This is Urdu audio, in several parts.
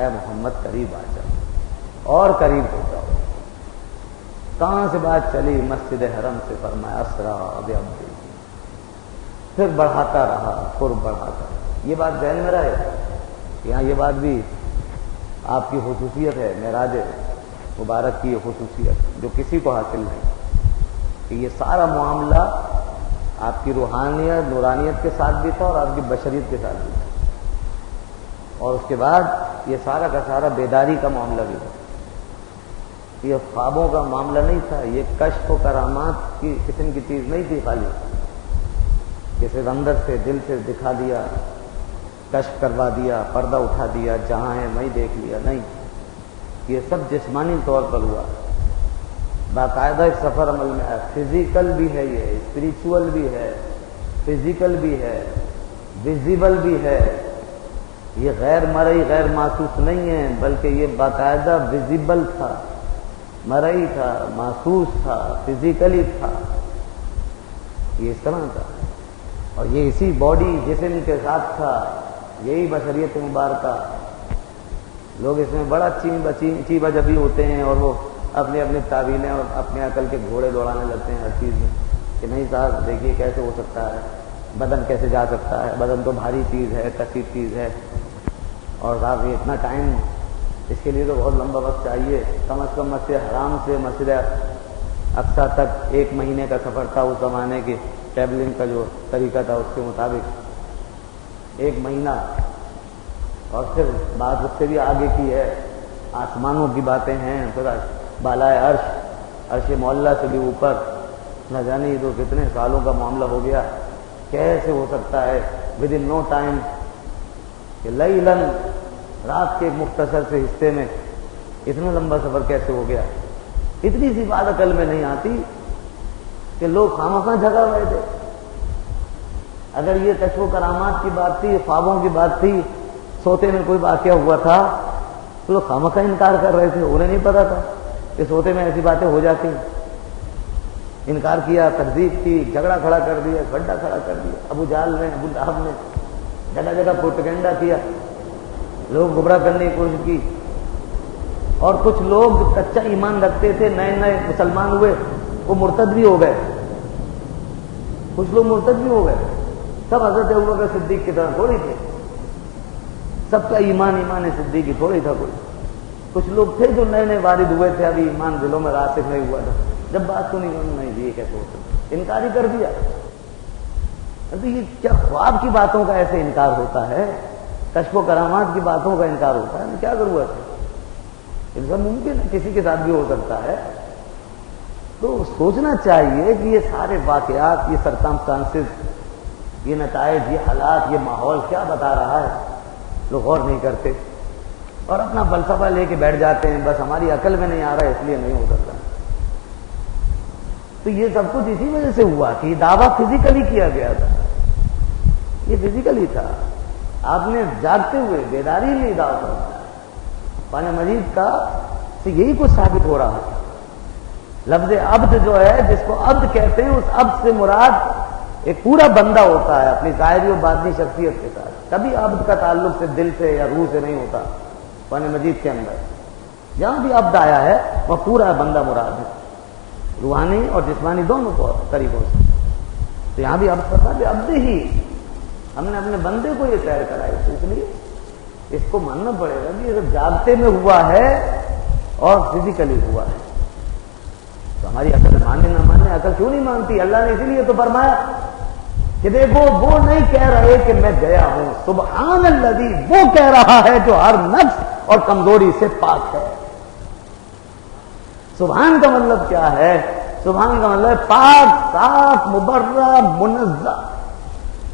اے محمد قریب آ جاؤ اور قریب ہو جاؤ. کہاں سے بات چلی؟ مسجد حرم سے. فرمایا اسرا بعبدی. پھر بڑھاتا رہا، قرب بڑھاتا رہا. یہ بات ذہن میں رہے. یہاں یہ بات بھی آپ کی خصوصیت ہے، معراج مبارک کی یہ خصوصیت جو کسی کو حاصل نہیں، کہ یہ سارا معاملہ آپ کی روحانیت نورانیت کے ساتھ بھی تھا اور آپ کی بشریت کے ساتھ بھی تھا. اور اس کے بعد یہ سارا کا سارا بیداری کا معاملہ بھی تھا. یہ خوابوں کا معاملہ نہیں تھا، یہ کشف و کرامات کی قسم کی چیز نہیں تھی خالی کہ صرف اندر سے دل سے دکھا دیا، کشف کروا دیا، پردہ اٹھا دیا، جہاں ہے میں دیکھ لیا. نہیں، یہ سب جسمانی طور پر ہوا، باقاعدہ ایک سفر عمل میں ہے. فزیکل بھی ہے، یہ اسپریچول بھی ہے، فزیکل بھی ہے، ویزیبل بھی ہے. یہ غیر مرئی غیر محسوس نہیں ہے، بلکہ یہ باقاعدہ ویزیبل تھا، مرئی تھا، محسوس تھا، فزیکلی تھا. یہ اس طرح تھا اور یہ اسی باڈی جسم کے ساتھ تھا. یہی بشریت مبارکہ. لوگ اس میں بڑا چیبا جبی ہوتے ہیں اور وہ اپنی اپنی تعویلیں اور اپنے عقل کے گھوڑے دوڑانے لگتے ہیں ہر چیز میں کہ نہیں صاحب دیکھیے کیسے ہو سکتا ہے، بدن کیسے جا سکتا ہے، بدن تو بھاری چیز ہے، کثیر چیز ہے، اور صاحب یہ اتنا ٹائم، اس کے لیے تو بہت لمبا وقت چاہیے. کم از کم مسجد حرام سے مسجد اقصیٰ تک 1 مہینے کا سفر تھا. اس زمانے کے ٹریولنگ کا جو طریقہ تھا اس کے مطابق 1 مہینہ. اور پھر بات اس سے بھی آگے کی ہے، آسمانوں کی باتیں ہیں، پھر بالائے عرش معلیٰ سے بھی اوپر. نہ جانے یہ تو کتنے سالوں کا معاملہ ہو گیا. کیسے ہو سکتا ہے ود ان نو ٹائم کہ لیلاً رات کے ایک مختصر سے حصے میں اتنا لمبا سفر کیسے ہو گیا؟ اتنی سی بات عقل میں نہیں آتی کہ لوگ خامخواہ جھگڑ رہے تھے. اگر یہ کشف و کرامات کی بات تھی، خوابوں کی بات تھی، سوتے میں کوئی واقعہ ہوا تھا تو لوگ خامخواہ انکار کر رہے تھے. انہیں نہیں پتا تھا کہ سوتے میں ایسی باتیں ہو جاتی ہیں. انکار کیا، تکذیب کی، جھگڑا کھڑا کر دیا، گڈھا کھڑا کر دیا. ابو جہل نے، ابو لہب نے جگہ جگہ پروپیگنڈا کیا، لوگ گمراہ کرنے کی کوشش کی. اور کچھ لوگ کچا ایمان رکھتے تھے، نئے نئے مسلمان ہوئے، وہ مرتد بھی ہو گئے. کچھ لوگ مرتد بھی ہو گئے. سب حضرت ابوبکر صدیق کی طرح تھوڑی تھے، سب کا ایمان صدیقی تھوڑی تھا. کچھ لوگ تھے جو نئے نئے وارد ہوئے تھے، ابھی ایمان دلوں میں راسخ نہیں ہوا تھا. جب بات سنی نہیں دی کیسے ہو سکتا، انکار ہی کر دیا. ابھی یہ کیا خواب کی باتوں کا ایسے انکار ہوتا ہے، کشف و کرامات کی باتوں کا انکار ہوتا ہے؟ کیا ضرورت ہے؟ انسان ممکن ہے کسی کے ساتھ بھی ہو سکتا ہے. تو سوچنا چاہیے کہ یہ سارے واقعات، یہ سرکمسٹانسز، یہ نتائج، یہ حالات، یہ ماحول کیا بتا رہا ہے. لوگ غور نہیں کرتے اور اپنا فلسفہ لے کے بیٹھ جاتے ہیں، بس ہماری عقل میں نہیں آ رہا ہے اس لیے نہیں ہو سکتا. تو یہ سب کچھ اسی وجہ سے ہوا کہ دعویٰ فزیکلی کیا گیا تھا. یہ فزیکلی تھا. آپ نے جاگتے ہوئے بیداری لی دعوت. قرآن مجید کا سے یہی کچھ ثابت ہو رہا ہے. لفظ عبد جو ہے، جس کو عبد کہتے ہیں، اس عبد سے مراد ایک پورا بندہ ہوتا ہے اپنی ظاہری و باطنی شخصیت کے ساتھ. کبھی عبد کا تعلق سے دل سے یا روح سے نہیں ہوتا. قرآن مجید کے اندر جہاں بھی عبد آیا ہے وہ پورا بندہ مراد ہے، روحانی اور جسمانی دونوں طریقوں سے. تو یہاں بھی عبد پتا بھی عبد ہی، ہم نے اپنے بندے کو یہ سیر کرائی. تو اس لیے اس کو ماننا پڑے گا کہ یہ سب جاگتے میں ہوا ہے اور فزیکلی ہوا ہے. تو ہماری عقل مانے نہ مانے، عقل کیوں نہیں مانتی؟ اللہ نے اسی لیے تو فرمایا کہ دیکھو وہ نہیں کہہ رہے کہ میں گیا ہوں، سبحان الذی، وہ کہہ رہا ہے جو ہر نفس اور کمزوری سے پاک ہے. سبحان کا مطلب کیا ہے؟ سبحان کا مطلب پاک، صاف، مبرہ، منزہ،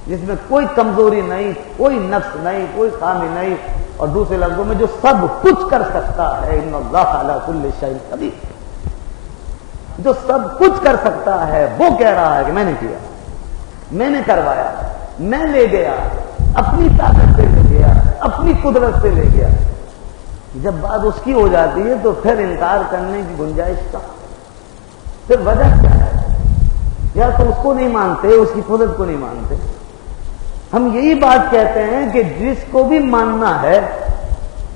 جس میں کوئی کمزوری نہیں، کوئی نقص نہیں، کوئی خامی نہیں. اور دوسرے لفظوں میں جو سب کچھ کر سکتا ہے، ان اللہ علی کل شیء قدیر، جو سب کچھ کر سکتا ہے وہ کہہ رہا ہے کہ میں نے کیا، میں نے کروایا، میں لے گیا، اپنی طاقت سے لے گیا، اپنی قدرت سے لے گیا. جب بات اس کی ہو جاتی ہے تو پھر انکار کرنے کی گنجائش کہاں؟ پھر وجہ کیا ہے؟ یا تو اس کو نہیں مانتے، اس کی قدرت کو نہیں مانتے. ہم یہی بات کہتے ہیں کہ جس کو بھی ماننا ہے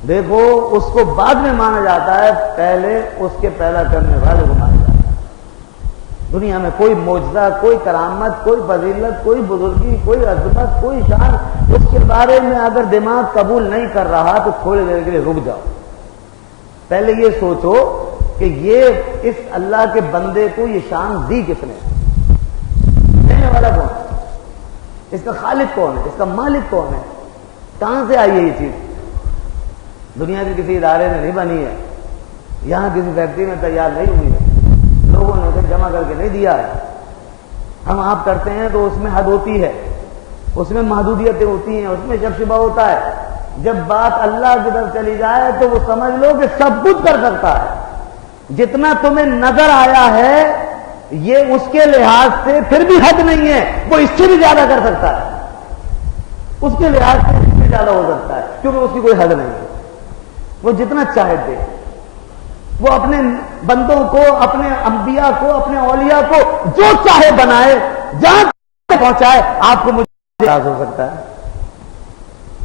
دیکھو اس کو بعد میں مانا جاتا ہے، پہلے اس کے پیدا کرنے والے کو مانا جاتا ہے۔ دنیا میں کوئی معجزہ، کوئی کرامت، کوئی فضیلت، کوئی بزرگی، کوئی عظمت، کوئی شان، اس کے بارے میں اگر دماغ قبول نہیں کر رہا تو تھوڑی دیر کے لیے رک جاؤ، پہلے یہ سوچو کہ یہ اس اللہ کے بندے کو یہ شان دی کس نے، دینے والا کون ہے، اس کا خالق کون ہے، اس کا مالک کون ہے، کہاں سے آئی ہے یہ چیز؟ دنیا کے کسی ادارے میں نہیں بنی ہے، یہاں کسی فیکٹری میں تیار نہیں ہوئی ہے، لوگوں نے اسے جمع کر کے نہیں دیا ہے۔ ہم آپ کرتے ہیں تو اس میں حد ہوتی ہے، اس میں محدودیتیں ہوتی ہیں، اس میں شک شبہ ہوتا ہے۔ جب بات اللہ کی طرف چلی جائے تو وہ سمجھ لو کہ سب کچھ کر سکتا ہے، جتنا تمہیں نظر آیا ہے یہ اس کے لحاظ سے پھر بھی حد نہیں ہے، وہ اس سے بھی زیادہ کر سکتا ہے، اس کے لحاظ سے اس سے زیادہ ہو سکتا ہے، کیونکہ اس کی کوئی حد نہیں ہے، وہ جتنا چاہے دے۔ وہ اپنے بندوں کو، اپنے انبیاء کو، اپنے اولیاء کو جو چاہے بنائے، جہاں پہنچائے۔ آپ کو مجھے اعتراض ہو سکتا ہے،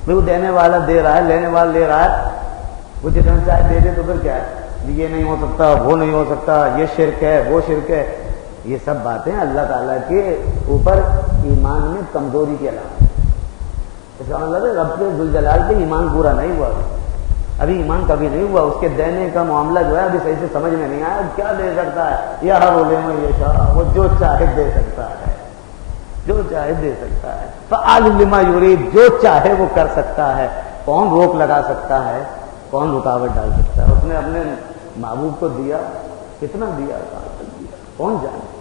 وہ دینے والا دے رہا ہے، لینے والا لے رہا ہے، وہ جتنا چاہے دے دے تو پھر کیا ہے؟ یہ نہیں ہو سکتا، وہ نہیں ہو سکتا، یہ شرک ہے، وہ شرک ہے، یہ سب باتیں اللہ تعالیٰ کے اوپر ایمان میں کمزوری کے علاوہ۔ اس کا مطلب ہے رب ذوالجلال کے ایمان پورا نہیں ہوا، ابھی ایمان کبھی نہیں ہوا، اس کے دینے کا معاملہ جو ہے ابھی صحیح سے سمجھ میں نہیں آیا، کیا دے سکتا ہے، یا ہر علم یہ شاہ، وہ جو چاہے دے سکتا ہے، جو چاہے دے سکتا ہے، فعال لما یرید، جو چاہے وہ کر سکتا ہے۔ کون روک لگا سکتا ہے، کون رکاوٹ ڈال سکتا ہے؟ اس نے اپنے محبوب کو دیا، کتنا دیا، کون جانے۔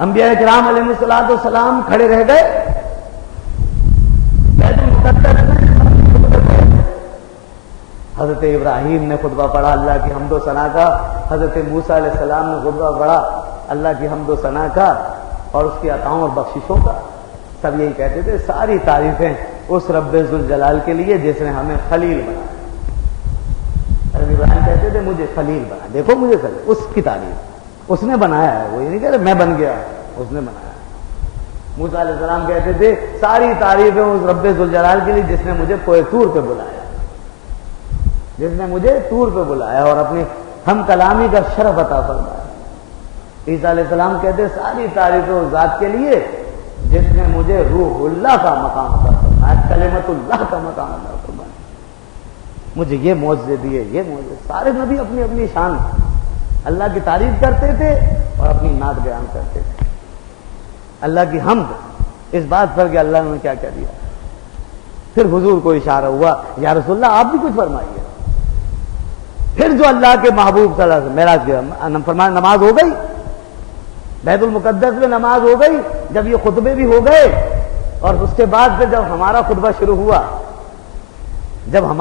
انبیاء کرام علیہ الصلوۃ والسلام کھڑے رہ گئے بیت المقدس میں، حضرت ابراہیم نے خطبہ پڑھا اللہ کی حمد و ثنا کا، حضرت موسیٰ علیہ السلام نے خطبہ پڑھا اللہ کی حمد و ثنا کا اور اس کی عطاؤں اور بخششوں کا۔ سب یہی کہتے تھے ساری تعریفیں اس رب ذوالجلال کے لیے جس نے ہمیں خلیل بنایا۔ حضرت ابراہیم کہتے تھے مجھے خلیل بنا، دیکھو مجھے خلیل، اس کی تعریف، اس نے بنایا ہے، وہ یہ نہیں کہہ رہے میں بن گیا، اس نے بنایا۔ موسیٰ علیہ السلام کہتے تھے ساری تعریفیں اس رب ذوالجلال کے لیے جس نے مجھے کوہ طور پہ بلایا، جس نے مجھے طور پہ بلایا اور اپنی ہم کلامی کا شرف عطا فرمایا۔ عیسیٰ علیہ السلام کہتے ساری تعریفیں اس ذات کے لیے جس نے مجھے روح اللہ کا مقام عطا فرمایا، کلمت اللہ کا مقام عطا فرمایا، مجھے یہ معجزے دیے، یہ معجزے۔ سارے نبی اپنی اپنی شان اللہ کی تعریف کرتے تھے اور اپنی نعت بیان کرتے تھے، اللہ کی حمد اس بات پر کہ اللہ نے کیا کیا دیا۔ پھر حضور کو اشارہ ہوا یا رسول اللہ آپ بھی کچھ فرمائیے۔ پھر جو اللہ کے محبوب صلی اللہ علیہ وسلم معراج کے فرمایا نماز ہو گئی، بیت المقدس میں نماز ہو گئی، جب یہ خطبے بھی ہو گئے اور اس کے بعد پھر جب ہمارا خطبہ شروع ہوا، جب ہمارا